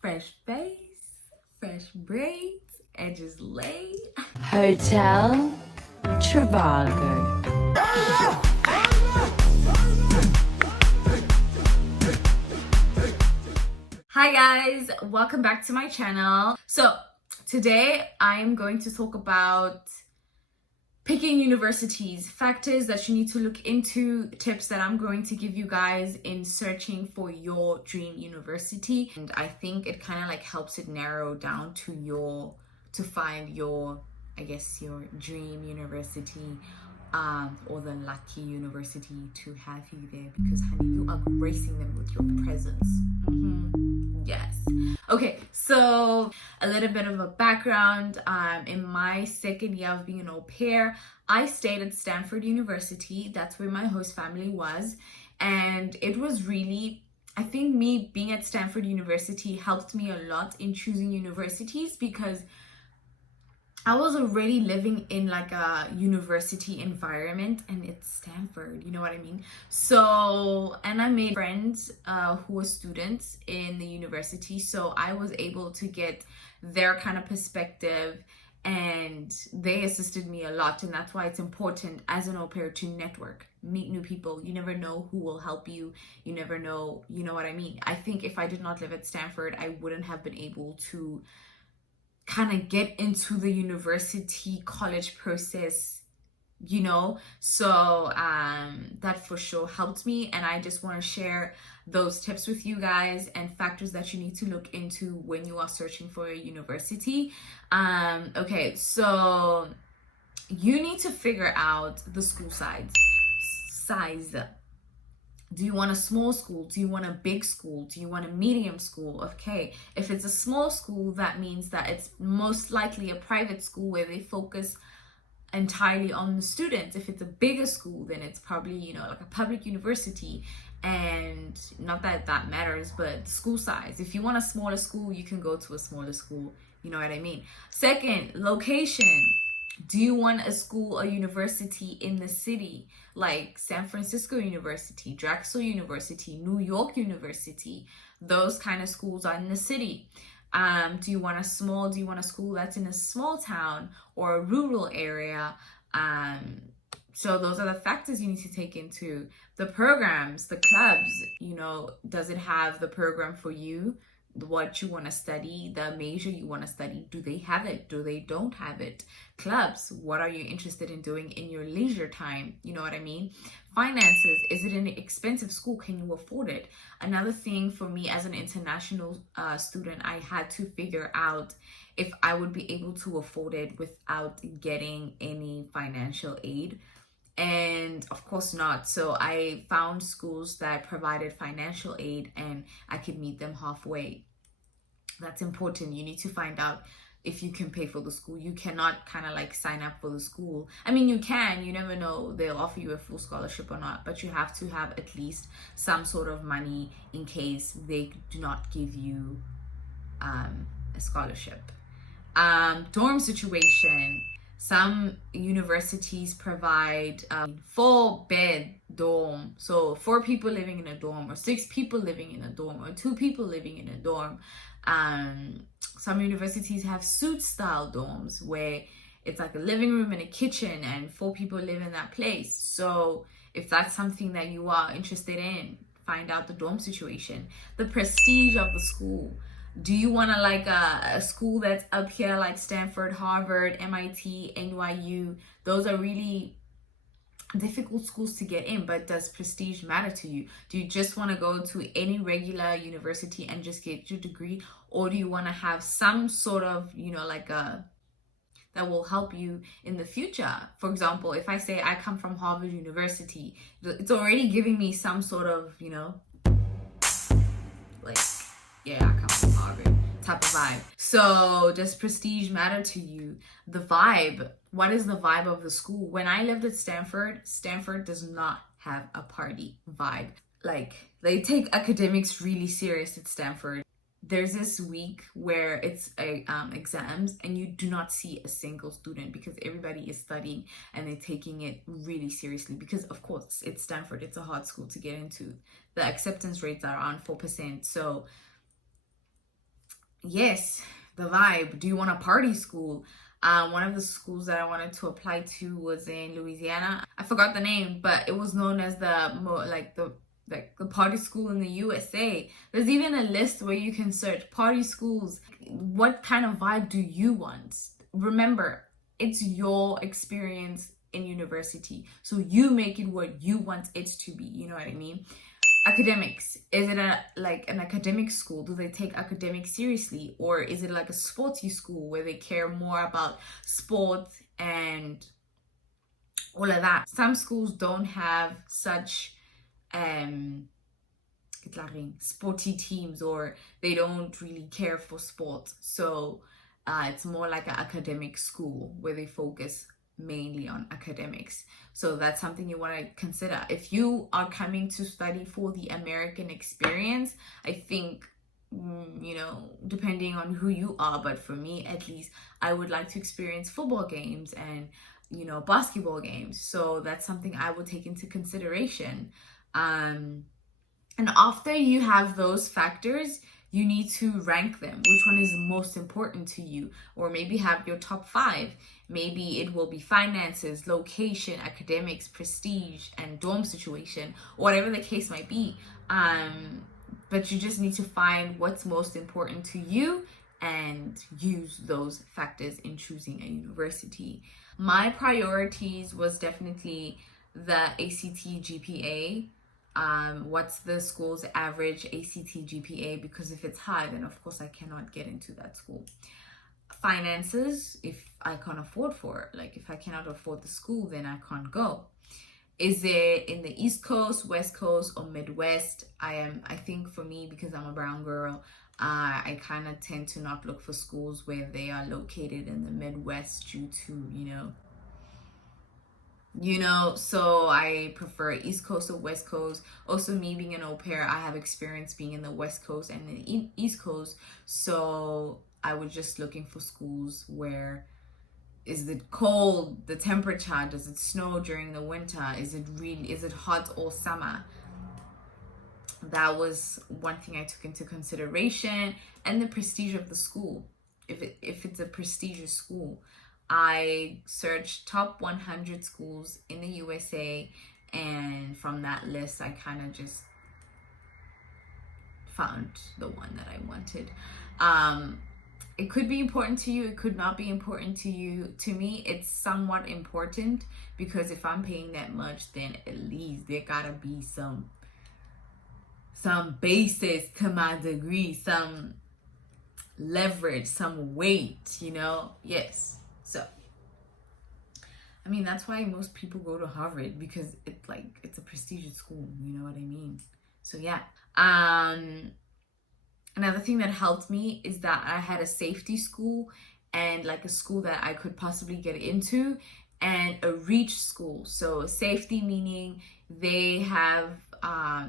Fresh face, fresh braids, edges laid. Hotel Trivago. Hi guys, welcome back to my channel. So today I'm going to talk about picking universities, factors that you need to look into, tips that I'm going to give you guys in searching for your dream university. And I think it kind of like helps it narrow down to find your, I guess, your dream university, or the lucky university to have you there, because honey, you are gracing them with your presence. Yes. Okay, so a little bit of a background. In my second year of being an au pair, I stayed at Stanford University. That's where my host family was. And it was really, I think me being at Stanford University helped me a lot in choosing universities, because I was already living in like a university environment, and it's Stanford, you know what I mean? So, and I made friends who were students in the university, so I was able to get their kind of perspective, and they assisted me a lot. And that's why it's important as an au pair to network, meet new people. You never know who will help you. You never know, you know what I mean? I think if I did not live at Stanford, I wouldn't have been able to kind of get into the university college process, you know. So that for sure helped me, and I just want to share those tips with you guys and factors that you need to look into when you are searching for a university. Okay, so you need to figure out the school size. Do you want a small school? Do you want a big school? Do you want a medium school? Okay, if it's a small school, that means that it's most likely a private school where they focus entirely on the students. If it's a bigger school, then it's probably, you know, like a public university. And not that that matters, but school size. If you want a smaller school, you can go to a smaller school. You know what I mean? Second, location. Do you want a school or university in the city, like San Francisco University, Drexel University, New York University? Those kind of schools are in the city. Do you want a school that's in a small town or a rural area? So those are the factors you need to take into the programs, the clubs. You know, does it have the program for you, what you want to study, the major you want to study? Do they have it? Do they don't have it? Clubs, what are you interested in doing in your leisure time? You know what I mean? Finances, is it an expensive school? Can you afford it? Another thing for me as an international student, I had to figure out if I would be able to afford it without getting any financial aid. And of course not. So I found schools that provided financial aid and I could meet them halfway. That's important. You need to find out if you can pay for the school. You cannot kind of like sign up for the school. I mean, you can, you never know, they'll offer you a full scholarship or not, but you have to have at least some sort of money in case they do not give you a scholarship. Dorm situation. Some universities provide 4-bed dorm, so 4 people living in a dorm, or 6 people living in a dorm, or 2 people living in a dorm. Some universities have suite style dorms where it's like a living room and a kitchen and 4 people live in that place. So if that's something that you are interested in, find out the dorm situation. The prestige of the school. Do you want to like a school that's up here like Stanford, Harvard, MIT, NYU? Those are really difficult schools to get in, but does prestige matter to you? Do you just want to go to any regular university and just get your degree, or do you want to have some sort of, you know, like a that will help you in the future? For example, if I say I come from Harvard University, it's already giving me some sort of, you know, like, yeah, I come from Harvard type of vibe. So does prestige matter to you? The vibe. What is the vibe of the school? When I lived at Stanford, Stanford does not have a party vibe. Like, they take academics really serious at Stanford. There's this week where it's exams and you do not see a single student because everybody is studying and they're taking it really seriously, because of course it's Stanford, it's a hard school to get into. The acceptance rates are around 4%. So yes, the vibe. Do you want a party school? One of the schools that I wanted to apply to was in Louisiana. I forgot the name, but it was known as the party school in the USA. There's even a list where you can search party schools. What kind of vibe do you want? Remember, it's your experience in university, so you make it what you want it to be. You know what I mean? Academics, is it an academic school? Do they take academics seriously, or is it like a sporty school where they care more about sport and all of that? Some schools don't have such sporty teams, or they don't really care for sport, so it's more like an academic school where they focus mainly on academics. So that's something you want to consider if you are coming to study for the American experience. I think, depending on who you are, but for me at least, I would like to experience football games and basketball games. So that's something I would take into consideration. And after you have those factors, you need to rank them. Which one is most important to you? Or maybe have your top 5. Maybe it will be finances, location, academics, prestige, and dorm situation, whatever the case might be. But you just need to find what's most important to you and use those factors in choosing a university. My priorities was definitely the ACT GPA. What's the school's average ACT GPA? Because if it's high, then of course I cannot get into that school. Finances, if I can't afford for it, like if I cannot afford the school, then I can't go. Is it in the East Coast, West Coast, or Midwest? I think for me, because I'm a brown girl, I kind of tend to not look for schools where they are located in the Midwest due to, so I prefer East Coast or West Coast. Also, me being an au pair, I have experience being in the West Coast and the East Coast, so I was just looking for schools where, is it cold, the temperature, does it snow during the winter, is it hot all summer? That was one thing I took into consideration. And the prestige of the school. If it's a prestigious school, I searched top 100 schools in the USA, and from that list I kind of just found the one that I wanted. It could be important to you, it could not be important to you. To me, it's somewhat important, because if I'm paying that much, then at least there gotta be some basis to my degree, some leverage, some weight, yes. So I mean, that's why most people go to Harvard, because it's a prestigious school, you know what I mean? So yeah. Another thing that helped me is that I had a safety school, and like a school that I could possibly get into, and a reach school. So safety meaning they have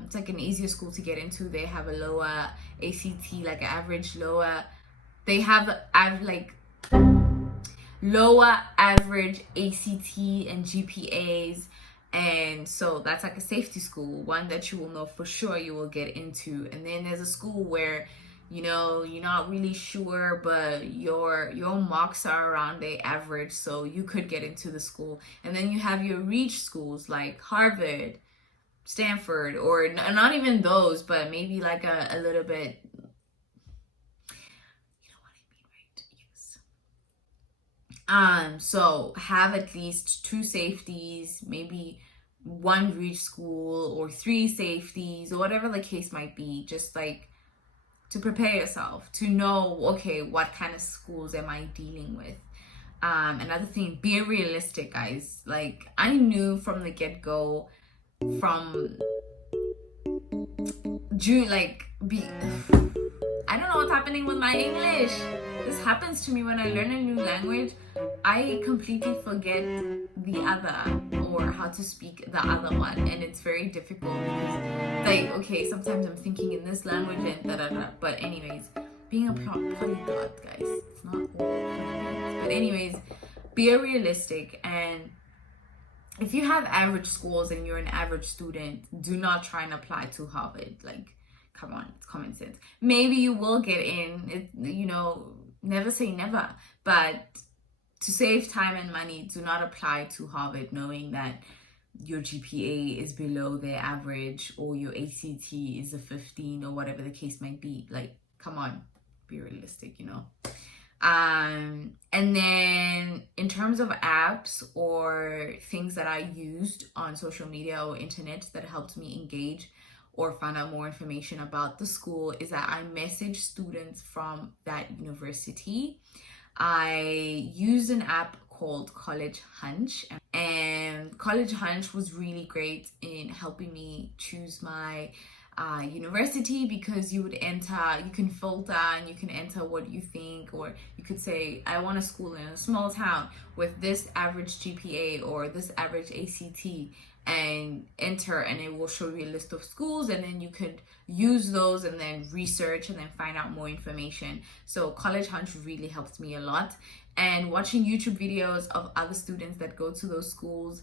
it's like an easier school to get into. They have a lower ACT, like average lower. They have like lower average ACT and GPAs, and so that's like a safety school, one that you will know for sure you will get into. And then there's a school where you're not really sure, but your marks are around the average, so you could get into the school. And then you have your reach schools like Harvard, Stanford, or not even those, but maybe like a little bit, so have at least 2 safeties, maybe 1 reach school, or 3 safeties, or whatever the case might be, just like to prepare yourself to know, okay, what kind of schools am I dealing with. Another thing, be realistic, guys. Like, I knew from the get-go, from June, I don't know what's happening with my English. This happens to me when I learn a new language. I completely forget the other, or how to speak the other one, and it's very difficult because, okay, sometimes I'm thinking in this language and da-da-da. But anyways, being a polyglot, guys, it's not all. But anyways, be realistic, and if you have average scores and you're an average student, do not try and apply to Harvard. Like, Come on, it's common sense. Maybe you will get in, never say never, but to save time and money, do not apply to Harvard knowing that your GPA is below their average or your ACT is a 15 or whatever the case might be. Like, come on, be realistic, And then in terms of apps or things that I used on social media or internet that helped me engage or find out more information about the school is that I messaged students from that university. I used an app called College Hunch, and College Hunch was really great in helping me choose my university, because you can filter and you can enter what you think, or you could say, I want a school in a small town with this average GPA or this average ACT, and enter, and it will show you a list of schools, and then you could use those and then research and then find out more information. So College Hunch really helped me a lot, and watching YouTube videos of other students that go to those schools,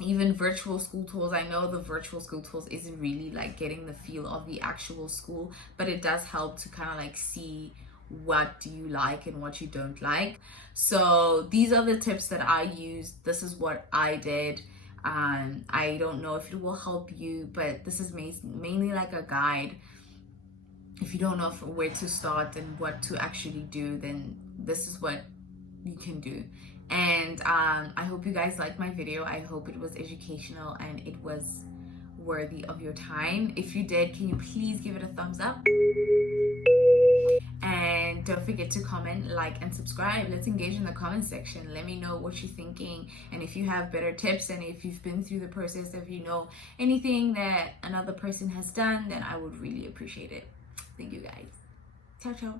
even virtual school tours. I know the virtual school tours isn't really like getting the feel of the actual school, but it does help to kind of like see what do you like and what you don't like. So these are the tips that I used. This is what I did. I don't know if it will help you, but this is mainly like a guide. If you don't know where to start and what to actually do, then this is what you can do. And I hope you guys liked my video. I hope it was educational and it was worthy of your time. If you did, can you please give it a thumbs up? And don't forget to comment, like, and subscribe. Let's engage in the comment section. Let me know what you're thinking, and if you have better tips, and if you've been through the process, if you know anything that another person has done, then I would really appreciate it. Thank you guys. Ciao, ciao.